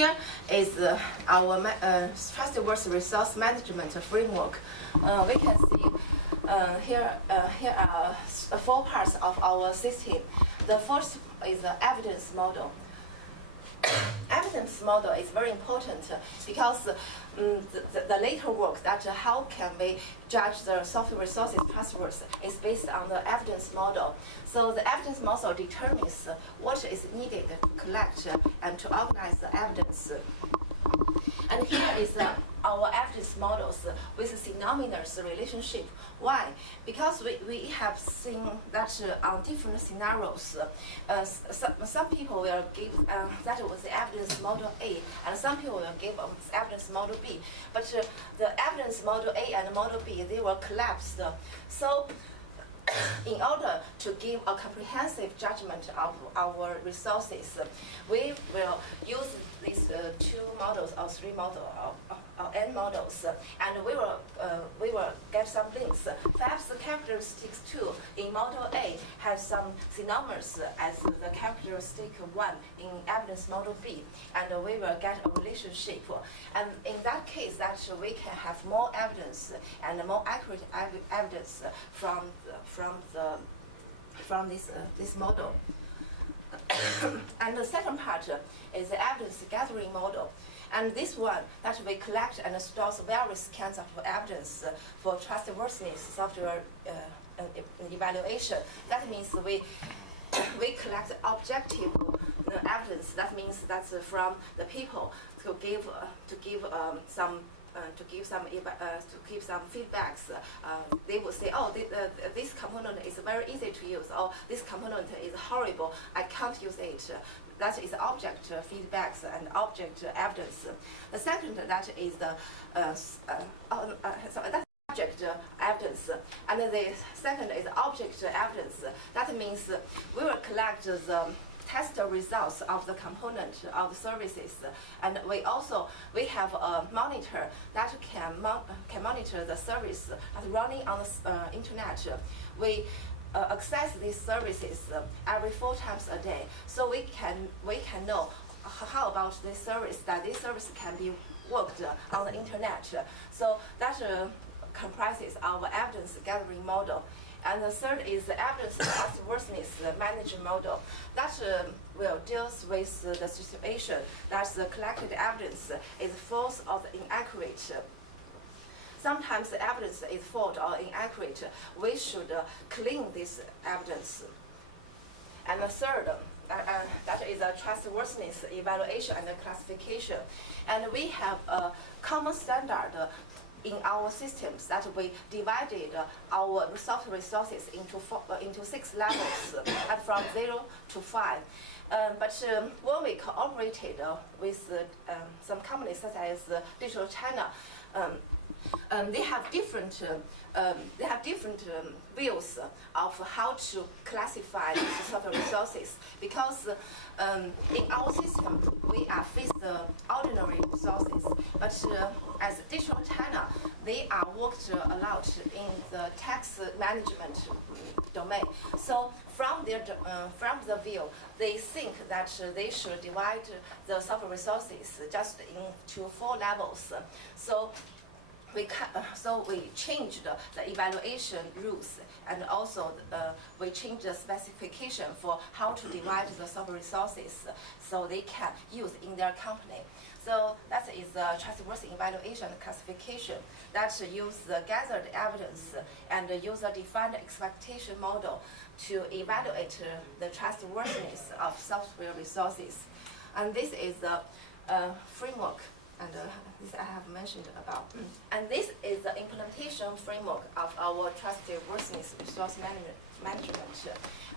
here is our Trustworthiness Resource Management framework. We can see here are 4 parts of our system. The first is the evidence model. Evidence model is very important because the later work that how can we judge the software resources trustworthy is based on the evidence model. So the evidence model determines what is needed to collect and to organize the evidence. And here is our evidence models with synonymous relationship. Why? Because we have seen that on different scenarios, some people will give that was the evidence model A, and some people will give evidence model B. But the evidence model A and model B, they were collapsed. So in order to give a comprehensive judgment of our resources, we will use these 2 models or 3 models or n models, and we will get some links. Perhaps the characteristics 2 in model A has some synonymous as the characteristic 1 in evidence model B, and we will get a relationship. And in that case, that we can have more evidence and more accurate evidence from this model. And the second part is the evidence gathering model. And this one that we collect and store various kinds of evidence for trustworthiness software evaluation. That means we collect objective evidence. That means that's from the people to give some feedbacks. They would say, oh, this component is very easy to use, or this component is horrible, I can't use it. That is object feedbacks and object evidence. The second, that is the that's object evidence, and the second is object evidence. That means we will collect the test results of the component of the services, and we have a monitor that can monitor the service that's running on the internet. We access these services every 4 times a day, so we can know how about this service, that this service can be worked on the internet. So that comprises our evidence gathering model. And the third is the evidence trustworthiness management model. That will deal with the situation that the collected evidence is false or inaccurate. Sometimes the evidence is false or inaccurate. We should clean this evidence. And the third, that is a trustworthiness evaluation and classification. And we have a common standard in our systems that we divided our software resources into 6 levels, and from 0 to 5. But when we cooperated with some companies such as Digital China, they have different views of how to classify these software resources, because in our system we are faced ordinary resources, but as Digital China, they are worked a lot in the tax management domain. So from the view, they think that they should divide the software resources just into 4 levels. So we changed the evaluation rules, and also we changed the specification for how to divide the software resources so they can use in their company. So that is the trustworthy evaluation classification that use the gathered evidence and use a defined expectation model to evaluate the trustworthiness of software resources. And this is the framework, and this I have mentioned about. And this is the implementation framework of our trustworthiness resource management.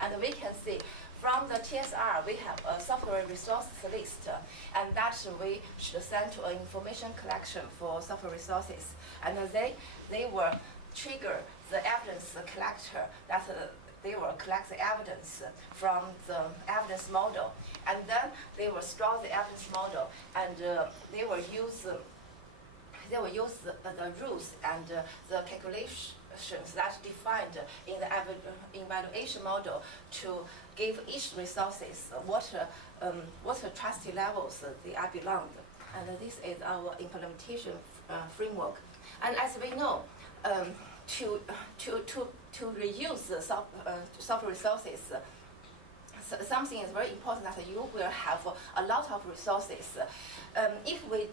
And we can see from the TSR, we have a software resources list, and that we should send to an information collection for software resources. And they will trigger the evidence collector that they will collect the evidence from the evidence model, and then they will store the evidence model, and they will use the rules and the functions that defined in the evaluation model to give each resources what trustee levels they are belonged. And this is our implementation framework. And as we know, to reuse the software resources, something is very important that you will have a lot of resources. If we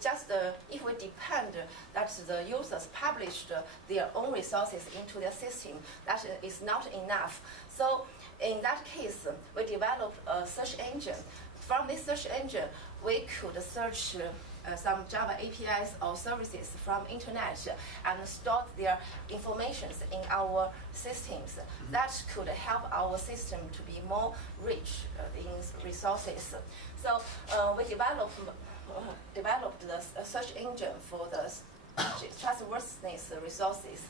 depend that the users published their own resources into their system, that is not enough. So in that case, we developed a search engine. From this search engine, we could search some Java APIs or services from internet and store their information in our systems. That could help our system to be more rich in resources. So we developed the search engine for the trustworthiness resources.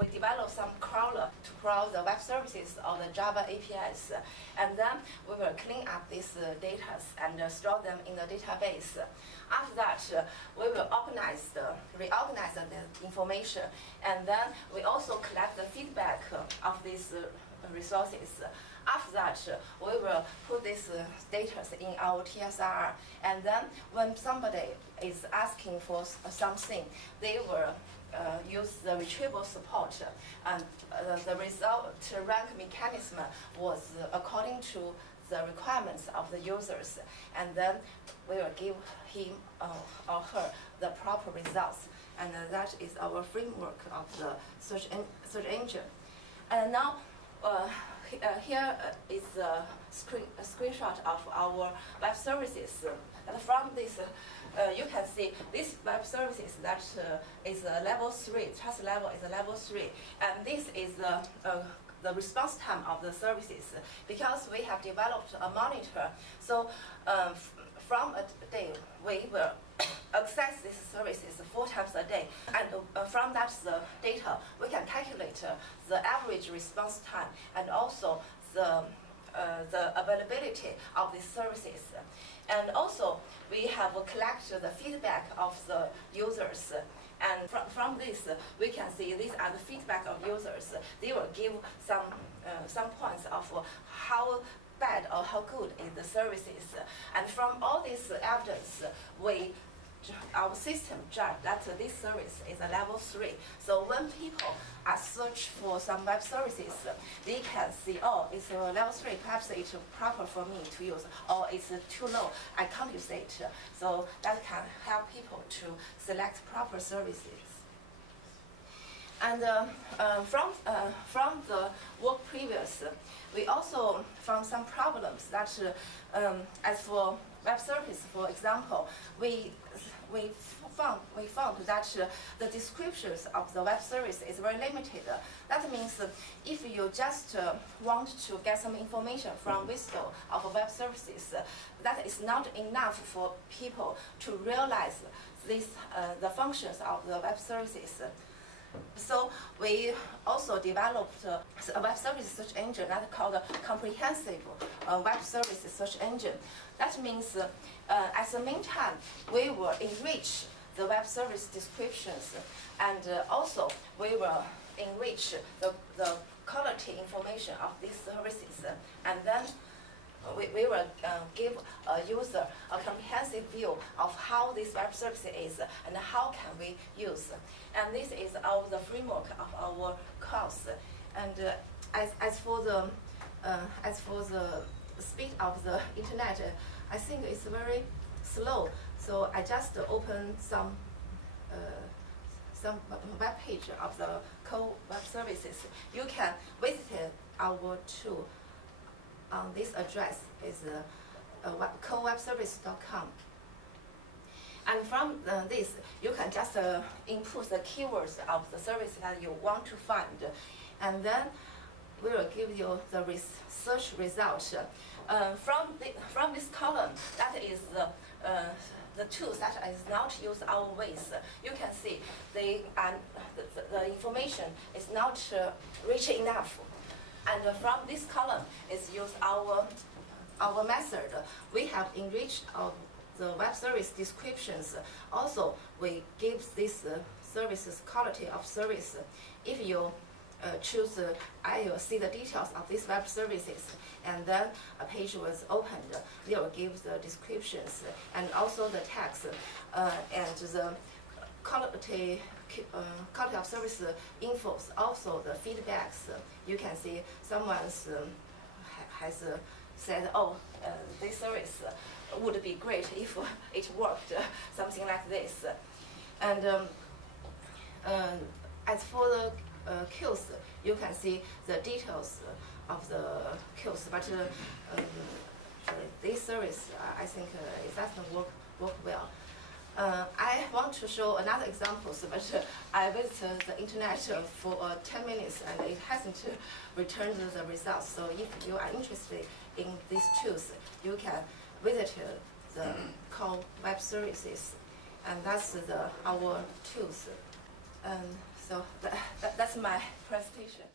We develop some crawler to crawl the web services or the Java APIs, and then we will clean up these data and store them in the database. After that, we will reorganize the information, and then we also collect the feedback of these resources. After that, we will put these data in our TSR, and then when somebody is asking for something, they will use the retrieval support, and the result rank mechanism was according to the requirements of the users, and then we will give him or her the proper results, and that is our framework of the search engine. And now here is a screenshot of our web services. And from this, you can see this web services that is level 3, trust level is a level 3, and this is the response time of the services, because we have developed a monitor. So from a day, we will access these services 4 times a day, and from that data, we can calculate the average response time and also the availability of these services. And also, we have collected the feedback of the users. And from this, we can see these are the feedback of users. They will give some points of how bad or how good is the services. And from all this evidence, our system judge that this service is a level 3. So when people are search for some web services, they can see, oh, it's a level 3, perhaps it's proper for me to use, or it's too low, I can't use it. So that can help people to select proper services. And from the work previous, we also found some problems that, as for web service, for example, we found that the descriptions of the web service is very limited. That means if you just want to get some information from Visto of web services, that is not enough for people to realize the functions of the web services. So we also developed a web service search engine that's called a comprehensive web services search engine. That means at the meantime, we will enrich the web service descriptions, and also we will enrich the quality information of these services, and then we will give a user a comprehensive view of how this web service is and how can we use. And this is the framework of our course. And as for the speed of the internet, I think it's very slow. So I just open some web page of the core web services. You can visit our tool on this address is cowebservice.com. And from this, you can just input the keywords of the service that you want to find, and then we will give you the search result. From this column, that is the tools that is not use our ways. You can see the information is not rich enough. And from this column is use our method. We have enriched the web service descriptions. Also, we give this services, quality of service. If you choose, I will see the details of these web services, and then a page was opened. They will give the descriptions and also the text and the quality of service infos, also the feedbacks. You can see someone's has said, oh, this service would be great if it worked, something like this. And as for the queues, you can see the details of the queues, but this service, I think it doesn't work well. I want to show another example, but I visited the internet for 10 minutes and it hasn't returned the results. So if you are interested in these tools, you can visit the core web services, and that's our tools. So that's my presentation.